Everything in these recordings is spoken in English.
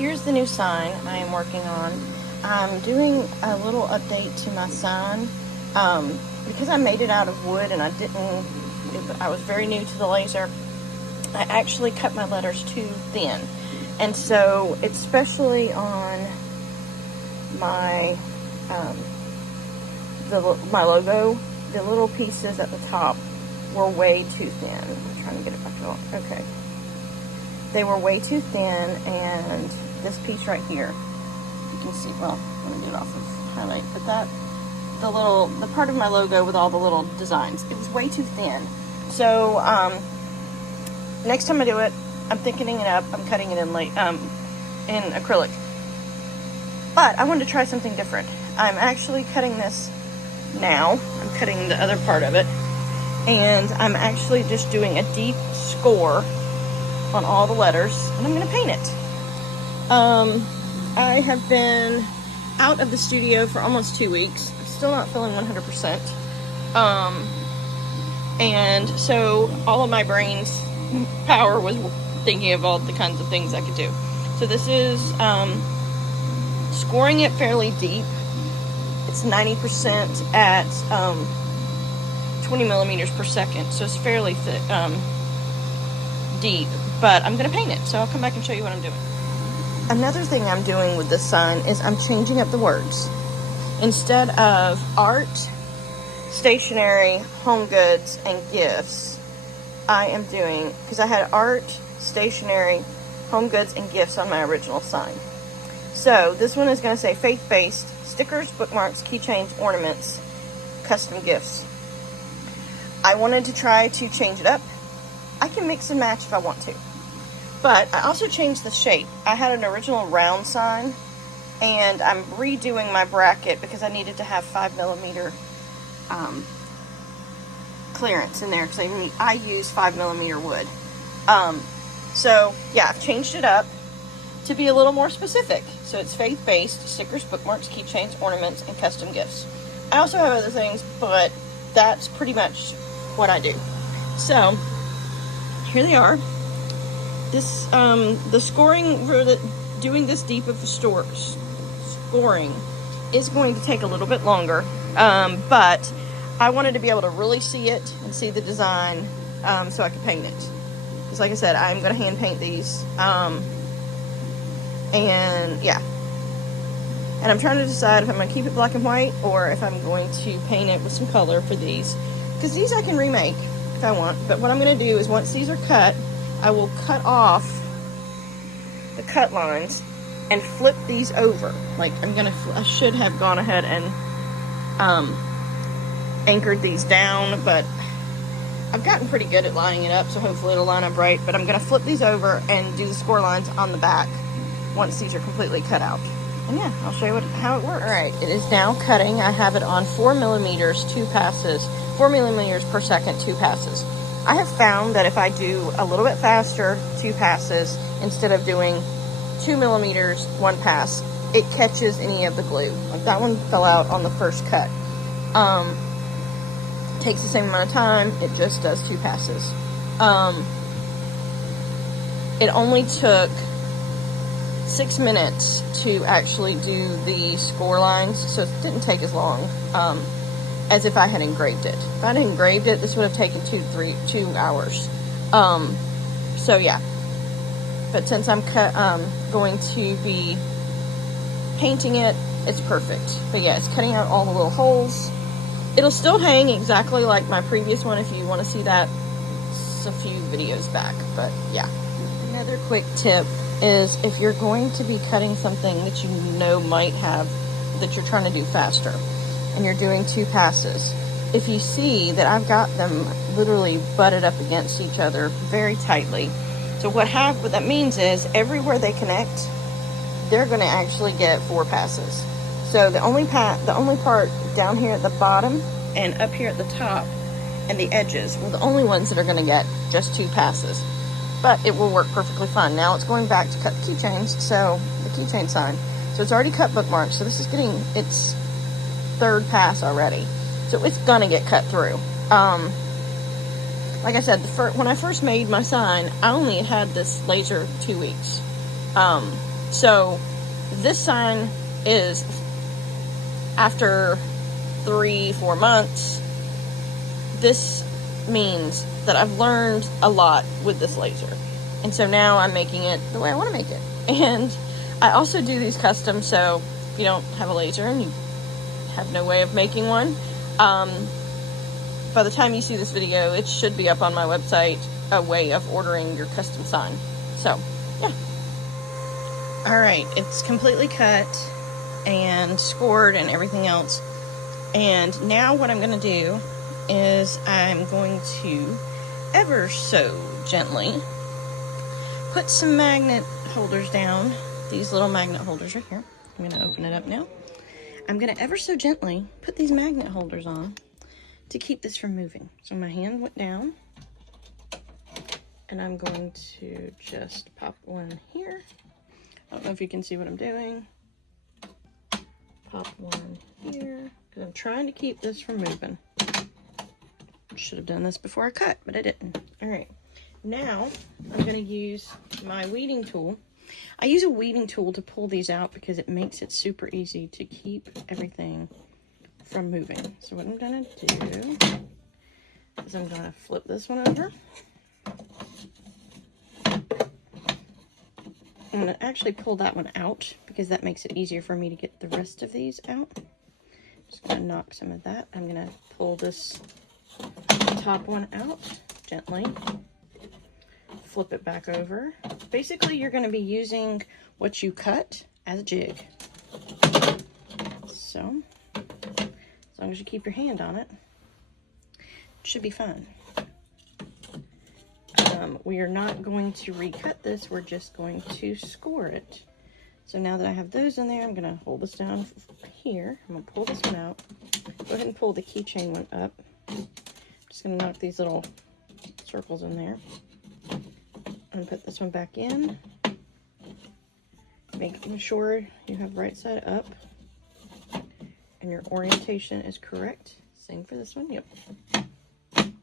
here's the new sign I am working on. I'm doing a little update to my sign because I made it out of wood and I was very new to the laser. I actually cut my letters too thin, and so especially on my my logo, the little pieces at the top were way too thin. I'm trying to get it back on. Okay. They were way too thin, and this piece right here, you can see, well, let me get it off of highlight, but the part of my logo with all the little designs, it was way too thin. So, next time I do it, I'm thickening it up, I'm cutting it in acrylic. But I wanted to try something different. I'm actually cutting this now. I'm cutting the other part of it, and I'm actually just doing a deep score on all the letters, and I'm going to paint it. I have been out of the studio for almost 2 weeks. I'm still not feeling 100%. And so all of my brain's power was thinking of all the kinds of things I could do. So this is scoring it fairly deep. It's 90% at 20 millimeters per second, so it's fairly thick, deep. But I'm going to paint it, so I'll come back and show you what I'm doing. Another thing I'm doing with this sign is I'm changing up the words. Instead of art, stationery, home goods, and gifts, I am doing, because I had art, stationery, home goods, and gifts on my original sign. So this one is going to say faith-based, stickers, bookmarks, keychains, ornaments, custom gifts. I wanted to try to change it up. I can mix and match if I want to. But I also changed the shape. I had an original round sign, and I'm redoing my bracket because I needed to have 5 millimeter clearance in there because I use 5 millimeter wood. So yeah, I've changed it up to be a little more specific. So it's faith-based, stickers, bookmarks, keychains, ornaments, and custom gifts. I also have other things, but that's pretty much what I do. So here they are. This the scoring for doing this deep of the scoring is going to take a little bit longer, but I wanted to be able to really see it and see the design, so I could paint it. Because like I said, I'm going to hand paint these, and yeah. And I'm trying to decide if I'm going to keep it black and white or if I'm going to paint it with some color for these. Because these I can remake if I want, but what I'm going to do is once these are cut, I will cut off the cut lines and flip these over. Like I should have gone ahead and anchored these down, but I've gotten pretty good at lining it up, so hopefully it'll line up right. But I'm going to flip these over and do the score lines on the back once these are completely cut out. And yeah, I'll show you how it works. All right, it is now cutting. I have it on 4 millimeters, 2 passes, 4 millimeters per second, 2 passes. I have found that if I do a little bit faster, 2 passes, instead of doing 2 millimeters, 1 pass, it catches any of the glue. Like that one fell out on the first cut. Takes the same amount of time, it just does 2 passes. It only took 6 minutes to actually do the score lines, so it didn't take as long as if I had engraved it. If I had engraved it, this would have taken 2 hours. So yeah. But since I'm going to be painting it, it's perfect. But yeah, it's cutting out all the little holes. It'll still hang exactly like my previous one if you want to see that. It's a few videos back, but yeah. Another quick tip is if you're going to be cutting something that you know might have, that you're trying to do faster, and you're doing 2 passes, if you see that I've got them literally butted up against each other very tightly, so what that means is everywhere they connect, they're going to actually get 4 passes. So the only part down here at the bottom and up here at the top and the edges were the only ones that are going to get just 2 passes. But it will work perfectly fine. Now it's going back to cut the keychains, so the keychain sign. So it's already cut bookmarks, so this is getting its 3rd pass already. So it's gonna get cut through. Like I said, when I first made my sign, I only had this laser 2 weeks. So this sign is, after 3-4 months, this means that I've learned a lot with this laser. And so now I'm making it the way I want to make it. And I also do these custom, so if you don't have a laser and you have no way of making one, by the time you see this video, it should be up on my website, a way of ordering your custom sign. So, yeah. Alright, it's completely cut and scored and everything else. And now what I'm going to do is I'm going to ever so gently put some magnet holders down. These little magnet holders right here. I'm going to open it up now. I'm going to ever so gently put these magnet holders on to keep this from moving. So my hand went down, and I'm going to just pop one here. I don't know if you can see what I'm doing. Pop one here, because I'm trying to keep this from moving. Should have done this before I cut, but I didn't. All right, now I'm going to use my weeding tool. I use a weeding tool to pull these out because it makes it super easy to keep everything from moving. So what I'm going to do is I'm going to flip this one over. I'm going to actually pull that one out because that makes it easier for me to get the rest of these out. Just going to knock some of that. I'm going to pull this top one out gently. Flip it back over. Basically, you're going to be using what you cut as a jig. So, as long as you keep your hand on it, it should be fine. We are not going to recut this. We're just going to score it. So now that I have those in there, I'm going to hold this down here. I'm going to pull this one out. Go ahead and pull the keychain one up. Just going to knock these little circles in there. And put this one back in. Making sure you have right side up. And your orientation is correct. Same for this one. Yep. I'm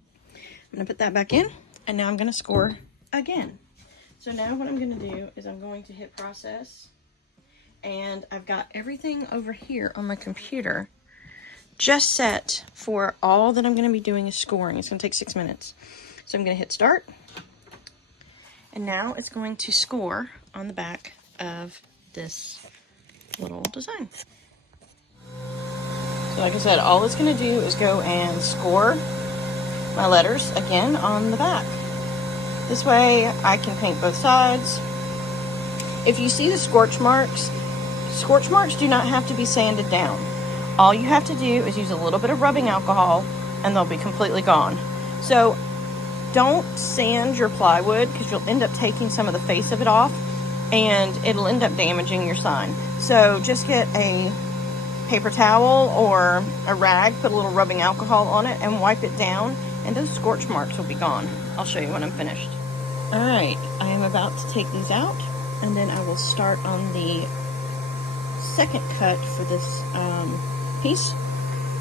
going to put that back in. And now I'm going to score again. So now what I'm going to do is I'm going to hit process. And I've got everything over here on my computer just set for all that I'm going to be doing is scoring. It's going to take 6 minutes. So I'm going to hit start. And now it's going to score on the back of this little design. So like I said, all it's going to do is go and score my letters again on the back. This way I can paint both sides. If you see the scorch marks do not have to be sanded down. All you have to do is use a little bit of rubbing alcohol and they'll be completely gone. So don't sand your plywood because you'll end up taking some of the face of it off and it'll end up damaging your sign. So just get a paper towel or a rag, put a little rubbing alcohol on it and wipe it down and those scorch marks will be gone. I'll show you when I'm finished. Alright, I am about to take these out and then I will start on the second cut for this piece.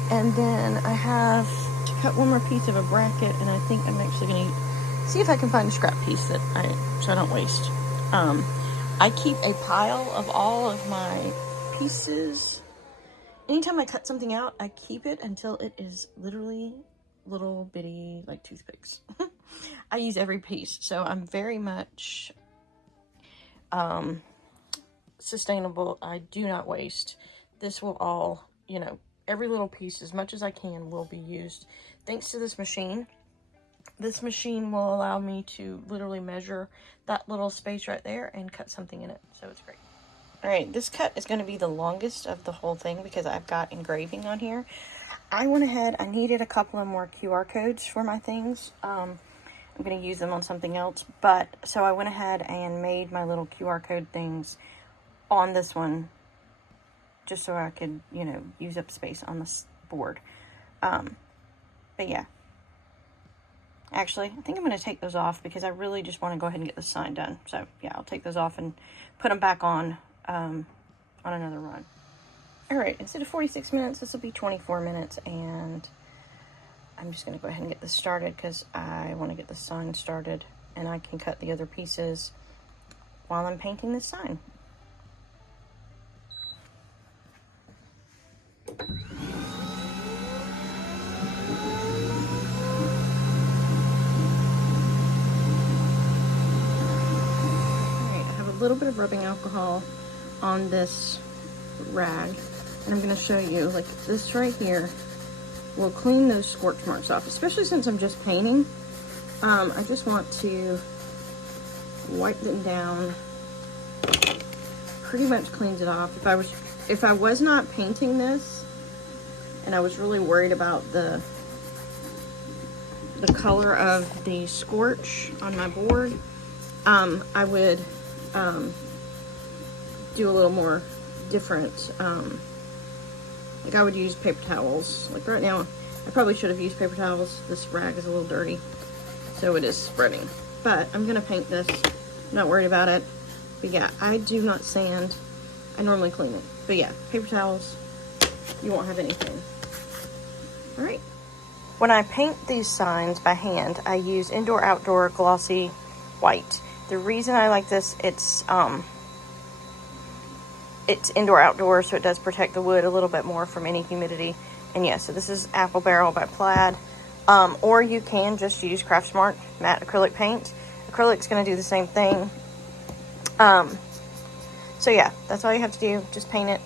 And then I have to cut one more piece of a bracket and I think I'm actually going to see if I can find a scrap piece so I don't waste. I keep a pile of all of my pieces. Anytime I cut something out, I keep it until it is literally little bitty like toothpicks. I use every piece, so I'm very much sustainable. I do not waste. This will all, you know, every little piece, as much as I can, will be used. Thanks to this machine. This machine will allow me to literally measure that little space right there and cut something in it, so it's great. Alright, this cut is going to be the longest of the whole thing because I've got engraving on here. I went ahead, I needed a couple of more QR codes for my things. I'm going to use them on something else, but so I went ahead and made my little QR code things on this one just so I could, you know, use up space on this board. But yeah. Actually, I think I'm going to take those off because I really just want to go ahead and get this sign done. So yeah, I'll take those off and put them back on another run. Alright, instead of 46 minutes, this will be 24 minutes, and I'm just going to go ahead and get this started because I want to get the sign started, and I can cut the other pieces while I'm painting this sign. little bit of rubbing alcohol on this rag, and I'm going to show you, like, this right here will clean those scorch marks off, especially since I'm just painting. I just want to wipe them down. Pretty much cleans it off. If I was not painting this and I was really worried about the color of the scorch on my board, I would do a little more different. Like, I would use paper towels. Like, right now I probably should have used paper towels. This rag is a little dirty, so it is spreading, but I'm gonna paint this. I'm not worried about it. But yeah, I do not sand. I normally clean it, but yeah, paper towels, you won't have anything. All right. When I paint these signs by hand, I use Indoor Outdoor Glossy White. The reason I like this, it's indoor outdoor, so it does protect the wood a little bit more from any humidity. And yeah, so this is Apple Barrel by Plaid. Or you can just use Craft Smart matte acrylic paint. Acrylic's going to do the same thing. So yeah, that's all you have to do. Just paint it.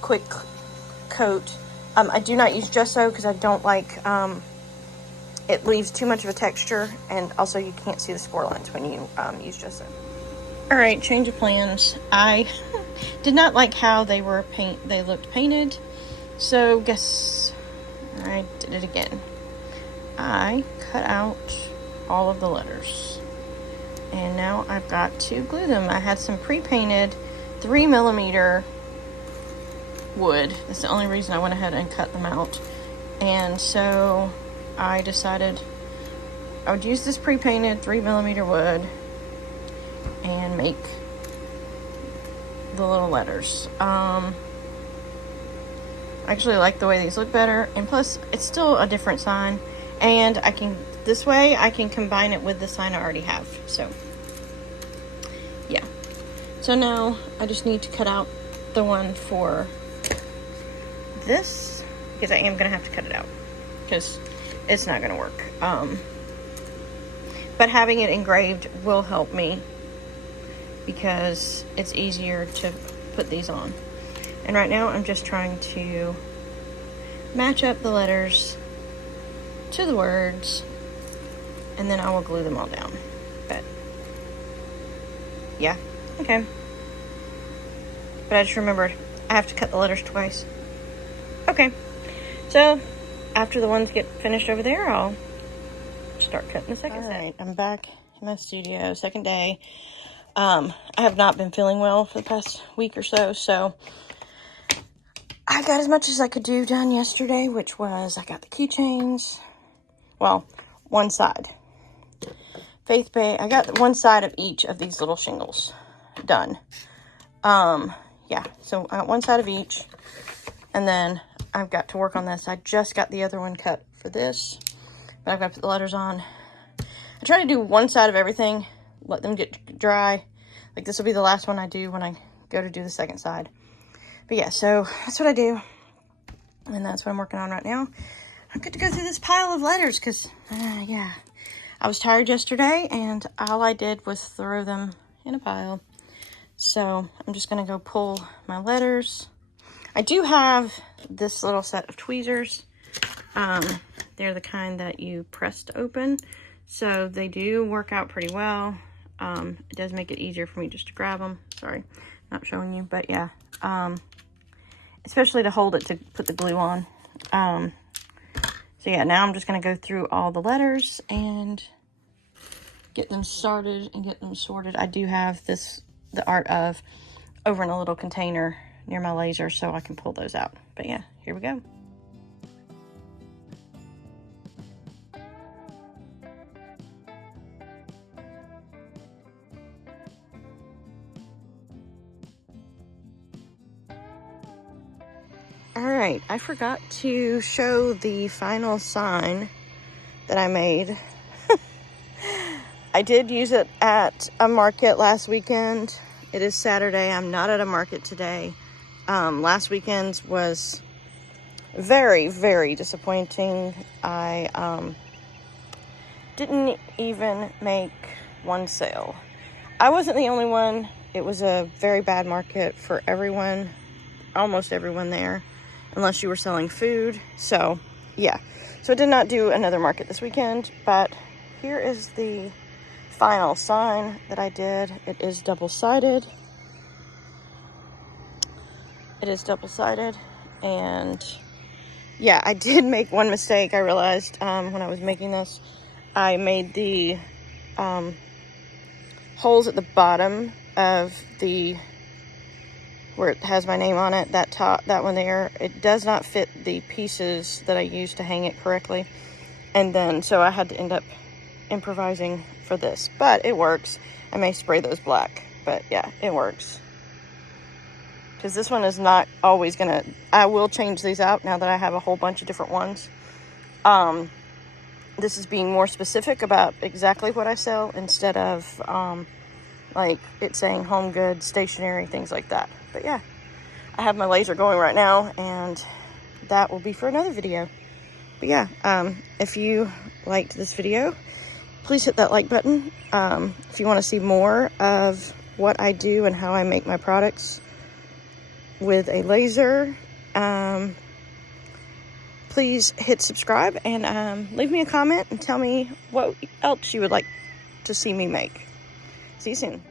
Quick coat. I do not use gesso because I don't like, it leaves too much of a texture, and also you can't see the score lines when you use gesso. All right, change of plans. I did not like how they looked painted, so guess I did it again. I cut out all of the letters, and now I've got to glue them. I had some pre-painted 3mm wood. That's the only reason I went ahead and cut them out. And so I decided I would use this pre-painted 3mm wood and make the little letters. I actually like the way these look better, and plus it's still a different sign, and this way I can combine it with the sign I already have. So yeah, so now I just need to cut out the one for this, because I am gonna have to cut it out because it's not gonna work. But having it engraved will help me because it's easier to put these on. And right now I'm just trying to match up the letters to the words, and then I will glue them all down. But yeah, okay. But I just remembered I have to cut the letters twice. Okay, so after the ones get finished over there, I'll start cutting the second set. All right, I'm back in my studio, second day. I have not been feeling well for the past week or so, so I got as much as I could do done yesterday, which was I got the keychains. Well, one side. Faith Bay, I got one side of each of these little shingles done. Yeah, so I got one side of each, and then I've got to work on this. I just got the other one cut for this, but I've got to put the letters on. I try to do one side of everything, let them get dry. Like, this will be the last one I do when I go to do the second side. But yeah, so that's what I do, and that's what I'm working on right now. I'm good to go through this pile of letters because, yeah, I was tired yesterday, and all I did was throw them in a pile. So I'm just going to go pull my letters. I do have this little set of tweezers. They're the kind that you press to open, so they do work out pretty well. It does make it easier for me just to grab them. Sorry, not showing you, but yeah. Especially to hold it to put the glue on. So yeah, now I'm just going to go through all the letters and get them started and get them sorted. I do have the art of over in a little container near my laser, so I can pull those out. But yeah, here we go. All right, I forgot to show the final sign that I made. I did use it at a market last weekend. It is Saturday. I'm not at a market today. Last weekend's was very, very disappointing. I didn't even make one sale. I wasn't the only one. It was a very bad market for everyone, almost everyone there, unless you were selling food. So yeah, so I did not do another market this weekend, but here is the final sign that I did. It is double-sided. It is double-sided, and yeah, I did make one mistake. I realized when I was making this, I made the holes at the bottom of the, where it has my name on it, that one there, it does not fit the pieces that I used to hang it correctly. And then, so I had to end up improvising for this, but it works. I may spray those black, but yeah, it works. Because this one is not always gonna, I will change these out now that I have a whole bunch of different ones. This is being more specific about exactly what I sell instead of like it saying home goods, stationery, things like that. But yeah, I have my laser going right now, and that will be for another video. But yeah, if you liked this video, please hit that like button. If you want to see more of what I do and how I make my products with a laser, please hit subscribe, and leave me a comment and tell me what else you would like to see me make. See you soon.